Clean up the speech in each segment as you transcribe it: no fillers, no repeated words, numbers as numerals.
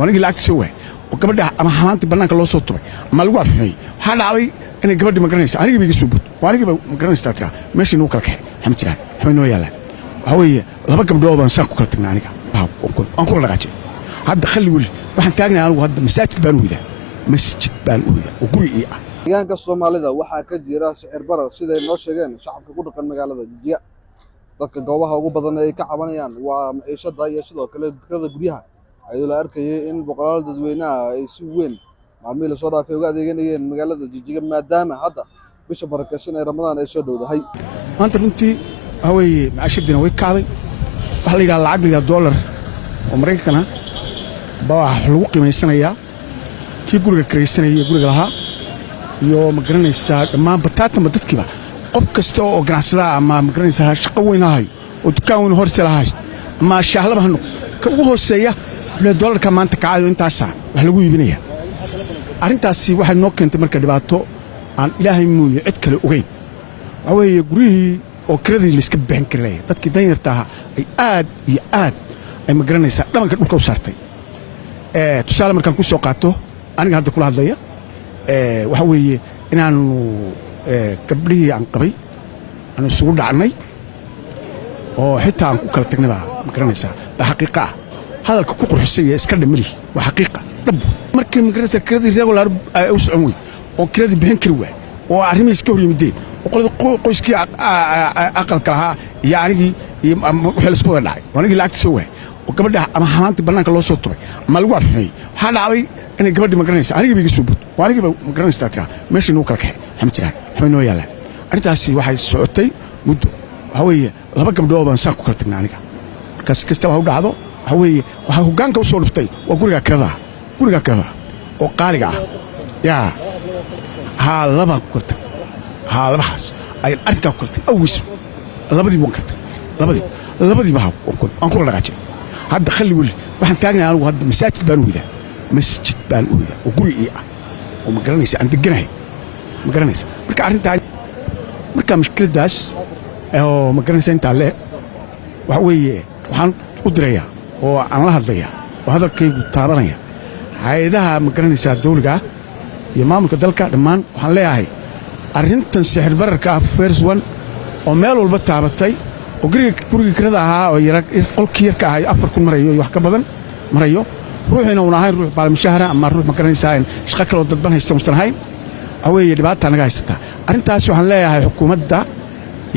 وأنا قلت سوى وقبل أما حمانتي بناك الله صوته ما الوقت فيه هذا علي أنا قبل ما قرنيس أنا بيجي سبوت وأنا قبل ما قرنيس تاترا ماشي نوكلك حمتنا حمينو يلا هوي لما قبل دوبان ساكو كلتنا أنا كا أنقول لك هذا خلي ولي waxaan taagnahay anigu masaajid baan u wada oo guri ah deegaanka Soomaalida waxa ka jira sicir barar sida ay noo sheegeen shacabka ku dhaqan magaalada Jijia dadka goobaha ugu badan ay ka cabanayaan waa maciishada iyo sidoo kale kirada guryaha ayuu la arkayay in boqolaal dadweynaha ay si weyn maamul soo dhaafay uga adeeganayeen magaalada Jijia maadaama hadda bisha barakeysan ee Ramadaan ay soo dhowdahay maanta runtii haway maciishadina way kacday waxa la yiraahdaa lacag dollar oo Mareykan baa lagu qiimeysanayaa kii guriga kiraysanaya guriga lahaa iyo ma garanaysaa dhammaan bataatan dadkiiba qof kasta oo ganacsada ama ma garanaysaa shaqo weyn ahay oo dukaan weyn horse lahay ama shaahlaba hanu ka ugu hooseeya $1 maanta kacay intaas wax lagu iibinaya arintaasi waxa noo keentay marka dhibaato aan ilaahay muuyo cid kale ogeyn waxa weeye gurihii oo kiradii la iska bixin karay dadkii danyarta ay aad iyo aad ay ma garanaysaa dhamanka dhulka u saartay tusaale markaan ku soo qaato aniga hadda kula hadlaya waxa weeye inaanu gabdhihii aan qabay aanu isugu dhacnay oo xitaa aan ku kala tagnay baa ma garanaysaa xaqiiqa ah hadalka ku qurxisay iska dhamiri waa xaqiiqa dhab markii ma garanaysaa kiradii regular u socon way oo kiradii bixin kari waay oo arrimihiis iska hor yimideen oo qolada qoyskii aqalka lahaa iyo anigii iyo wixii la isku wada dhacay anigii lacagta soo waay gabadha ama xamaantii banaanka loo soo tubay ma lagu afxay waxa dhacday in gabadhi ma garanaysa aniga biga soo bud waaniga ma garanaysa tatra meeshii noo kala kaxay xamtiraan xaynoo yaala arintaasi waxay socotay muddo waxa weeye laba gabdhood baan saak ku kala tagnaa aniga markaas kasta waxa u dhacdo waxa weeye waxa hoggaanka u soo dhuftay waa guriga kirada oo qaaliga ah yaa ha laba ku kartay ha labahaas ay arrinta ku kartay awis labadii baan kartay labadii baa aan ku dhaqaajay hadda khali wali waxaan taagnahay anigu hadda masaajid baan u wada oo guri ah oo ma garanaysa aan deganahay ma garanaysa marka arrinta marka mushkiladaas oo ma garanaysa inta le waxa weeye waxaan u dirayaa oo aan la hadlayaa oo hadalkaygu taabanaya hay'adaha ma garanaysa dawliga iyo maamulka dalka dhammaan waxaan leeyahay arrintan sixir bararka first one oo meel walba taabatay oo guriga kirada ahaa oo qolkii yarka ahay 4,000 marayo wax ka badan marayo ruuxina uu ahayn ruux baalmashahara ama ruux ma garanaysaa shaqo kale oo dadban haysta mustanahayn aweeye dhibaato naga haysata arrintaas waxaan leeyahay xukuumadda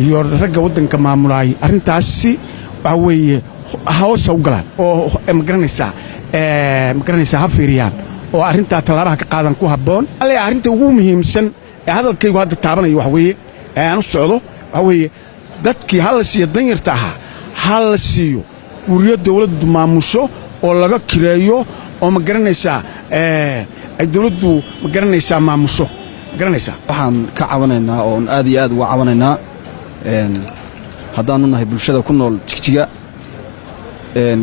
iyo ragga waddanka maamulay arrintaasi waxa weeye hoos u galaan oo ma garanaysaa ha fiiriyaan oo arrinta talaabaha ka qaadan ku habboon alle arrinta ugu muhiimsan ee hadalkaygu hadda taabanayo waxa weeye aan u socdo waxa weeye dadkii hal siiyo danyarta ahaa hal siiyo guriyo dawladdu maamusho oo laga kireeyo oo ma garanaysaa ay dawladdu ma garanaysaa maamusho ma garanaysaa waxaan ka cabanaynaa oo aad iyo aad uga cabanaynaa haddaanu nahay bulshada ku nool Jigjiga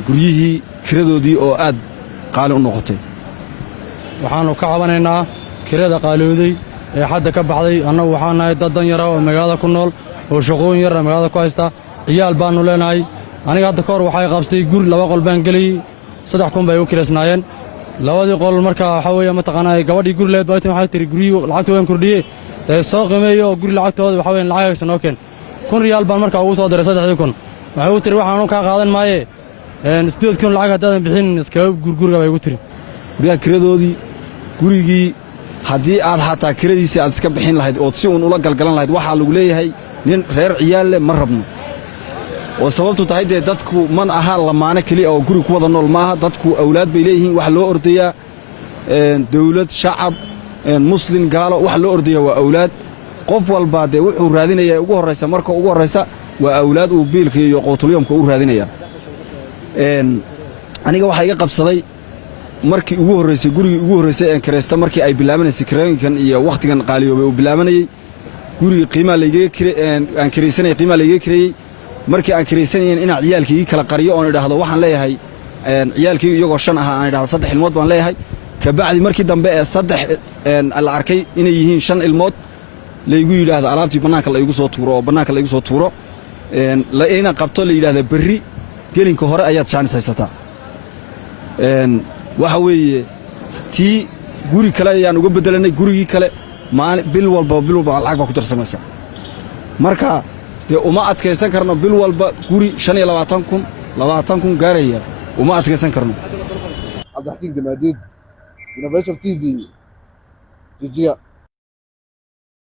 guryihii kiradoodii oo aad qaali u noqotay waxaanu ka cabanaynaa kirada qaalooday ee hadda ka baxday annagu waxaan nahay dad danyar oo magaalada ku nool oo shaqooyin yar magaalada ku haysta ciyaal baanu leenahay aniga hadda ka hor waxay qabstay guri 2 qol baan galay 3,000 bay u kireysnaayeen labadii qol marka waxa weeye ma taqaanay gabadhii guri leed baaytan waxay tiri guriga lacagta waan kordhiyay ee soo qiimeeyo guri lacagtooda waxa weeye lacagaysan noo keen $1 baan marka ugu soo diray 3,000 waxay u tiri waxaan ka qaadan maaye 8,000 lacag hadaan bixin iska guriga bay ugu tiri guriga kiradoodii gurigii haddii aad xataa kiradiisa aad iska bixin lahayd oo si uun ula galgalan lahayd waxa lagu leeyahay nin reer ciyaal leh ma rabno oo sababtu tahay dadku man aha lamaane kaliya oo guri ku wada nool maaha dadku awlaad bay leeyihiin wax loo ordayaa dawlad shacab muslim gaalo wax loo ordayaa waa awlaad qof walba wuxuu raadinayaa ugu horeysa marka ugu horeysa waa awlaad uu biilka iyo qootuliyumka u raadinaya aniga waxa iga qabsaday markii ugu horeysay gurigii ugu horeysay ee kireysta markii ay bilaabanaysa kirooyinkan iyo waqtigan qaaliyoobay uu bilaabanayay gurigi qiimaha layga aan kireysanay qiimaha layga kireeyay markii aan kireysanayeen in ciyaalkii kala qariyo oo idhaahdo waxaan leeyahay ciyaalkii iyagoo 5 ah aan idhaahdo 3 ilmood baan leeyahay ka bacdi markii dambe ee 3 la arkay inay yihiin 5 ilmood laygu yiraahdo alaabtii banaanka la igu soo tuuro oo banaanka la igu soo tuuro la ina qabto la yiraahdo berri gelinka hore ayaad jaanis haysataa waxa weeye tii guri kale ayaan uga beddelanay gurigii kale bil walba lacag baa ku darsamaysa marka dee uma adkaysan karno bil walba guri 25,000 gaaraya uma adkaysan karno. Cabdixakiin Gamaadiid, Universal TV, Jijia.